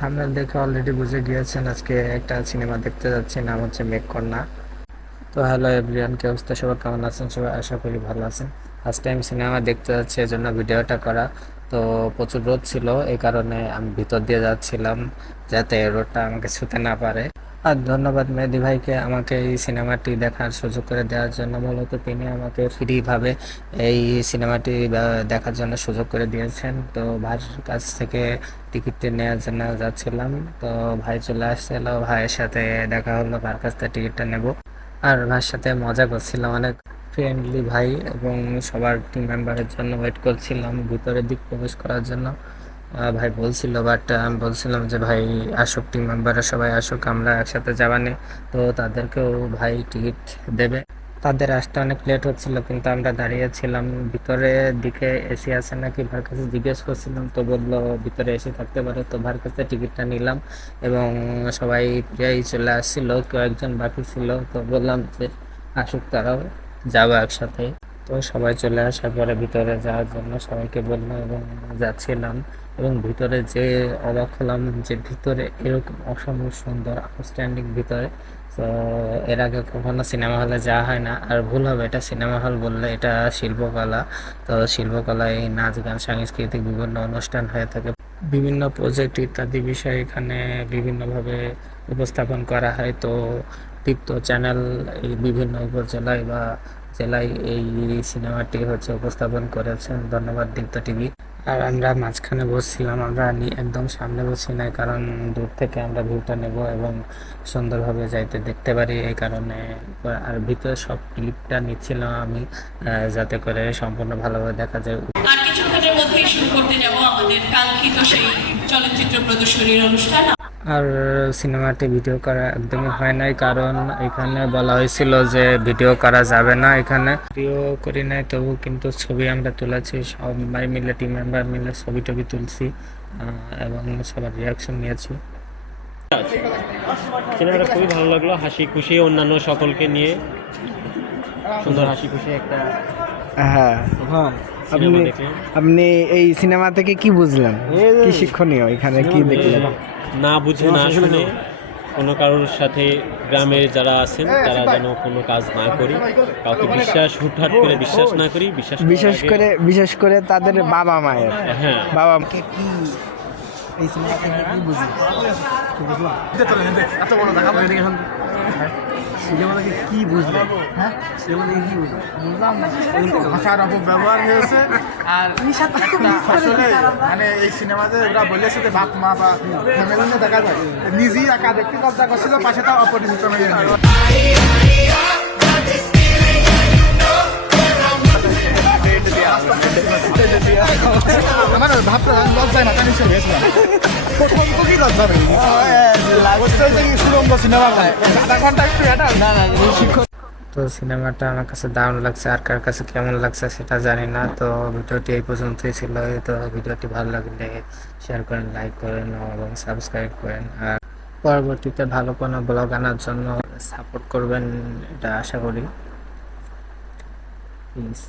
Thumbnail দেখে already বুঝে গিয়েছেন, আজকে একটা সিনেমা দেখতে যাচ্ছি, নাম হচ্ছে মেঘকন্যা। তো হ্যালো এভরিয়ান কে অবস্থা? সবার কেমন আছেন? সবাই আশা করি ভালো আছেন। ফার্স্ট টাইম সিনেমা দেখতে যাচ্ছি, এজন্য ভিডিওটা করা। তো প্রচুর রোদ ছিল, এই কারণে আমি ভিতর দিয়ে যাচ্ছিলাম, যাতে রোদটা আমাকে ছুতে না পারে। আর ধন্যবাদ মেহেদি ভাইকে আমাকে এই সিনেমাটি দেখার সুযোগ করে দেওয়ার জন্য। মূলত তিনি আমাকে ফ্রিভাবে এই সিনেমাটি দেখার জন্য সুযোগ করে দিয়েছেন। তো ভাইয়ের কাছ থেকে টিকিটটি নেওয়ার জন্য যাচ্ছিলাম। তো ভাই চলে আসছিল। ভাইয়ের সাথে দেখা হলো। ভাইয়ের কাছ থেকে টিকিটটা নেব। আর ভাইয়ের সাথে মজা করছিলাম। অনেক ফ্রেন্ডলি ভাই এবং সবার টিম মেম্বারের জন্য ওয়েট করছিলাম। ভিতরের দিক প্রবেশ করার জন্য। ভাই বলছিল বাট আমি বলছিলাম যে, ভাই, আসুক টিম মেম্বাররা সবাই আসুক, আমরা একসাথে যাবানে তো তাদেরকেও ভাই টিকিট দেবে। তাদের আসতে অনেক লেট হচ্ছিল, কিন্তু আমরা দাঁড়িয়েছিলাম। ভিতরে দিকে এসি আছে নাকি ভাইয়ের কাছে জিজ্ঞেস করছিলাম, তো বলল ভিতরে এসি থাকতে পারে। তো ভাইয়ের কাছে টিকিটটা নিলাম এবং সবাই প্রায় চলে আসছিল, কয়েকজন বাকি ছিল। তো বললাম যে, আসুক, তারাও যাব একসাথে তো সবাই চলে আসার পরে ভিতরে যাওয়ার জন্য সবাইকে বললাম এবং যাচ্ছিলাম এবং ভিতরে যে অবাক হলাম যে ভিতরে এরকম অসম্ভব সুন্দর আউটস্ট্যান্ডিং ভিতরে। তো এর আগে কখনো সিনেমা হলে যাওয়া হয় না। আর ভুল হবে, এটা সিনেমা হল বললে এটা শিল্পকলা। তো শিল্পকলায় নাচ, গান, সাংস্কৃতিক বিভিন্ন অনুষ্ঠান হয়ে থাকে। বিভিন্ন প্রজেক্ট ইত্যাদি বিষয় এখানে বিভিন্নভাবে উপস্থাপন করা হয়। তো দীপ্ত চ্যানেল এই বিভিন্ন উপজেলায় বা জেলায় এই সিনেমাটি হচ্ছে উপস্থাপন করেছেন। ধন্যবাদ দীপ্ত টিভি। আর আমরা মাঝখানে বসছিলাম, আমরা একদম সামনে বসি না কারণ দূর থেকে আমরা ভিউটা নেব এবং সুন্দরভাবে যাইতে দেখতে পারি এই কারণে। আর ভিতরে সব ক্লিপটা নিচ্ছিলাম আমি যাতে করে সম্পূর্ণ ভালোভাবে দেখা যায়। আর কিছুক্ষণের মধ্যেই শুরু করতে যাব আমাদের কাঙ্ক্ষিত সেই চলচ্চিত্র প্রদর্শনীর অনুষ্ঠান। আর সিনেমাটি ভিডিও করা একদমই হয় নাই কারণ এখানে বলা হয়েছিল যে ভিডিও করা যাবে না এখানে। ভিডিও করি নাই তবু কিন্তু ছবি আমরা তুলেছি সবাই মিলে টিম মেম্বার মিলে ছবি টবি তুলছি এবং সবার রিয়াকশন নিয়েছি। সিনেমাটা খুবই ভালো লাগল হাসি খুশি অন্যান্য সকলকে নিয়ে। সুন্দর হাসি খুশি একটা হ্যাঁ। হ্যাঁ আপনি আপনি এই সিনেমা থেকে কি বুঝলেন? কি শিক্ষণীয় এখানে? কি দেখলেন? না বুঝে না শুনে কোনো কারোর সাথে গ্রামের যারা আছেন তারা যেন কোনো কাজ না করি কাউকে বিশ্বাস হুটহাট করে বিশ্বাস না করি বিশ্বাস বিশেষ করে বিশেষ করে তাদের বাবা মায়ের। হ্যাঁ। বাবা মাকে কি এই সিনেমা থেকে কি বুঝলাম বড় দেখা কি বুঝলেন হ্যাঁ? সিনেমা কি বুঝলাম ভাষার অপব্যবহার হয়েছে। আর আসলে মানে এই সিনেমাতে ওরা বলেছে যে বাপ মা বা ফ্যামিলি দেখা যায়। নিজেই একা দেখতে কবজা করছিল পাশে তাও অপরিচিত মেয়ে। আমার ভাবতে লজ্জায় না চলে প্রথম তো কি লজ্জা সুরঙ্গ সিনেমা আধা ঘণ্টা একটু না শিক্ষক তো সিনেমাটা আমার কাছে দারুণ লাগছে, আর কার কাছে কেমন লাগছে সেটা জানি না। তো ভিডিওটি এই পর্যন্তই ছিল। তো ভিডিওটি ভালো লাগলে শেয়ার করেন লাইক করেন এবং সাবস্ক্রাইব করেন। আর পরবর্তীতে ভালো কোনো ব্লগ আনার জন্য সাপোর্ট করবেন, এটা আশা করি। প্লিজ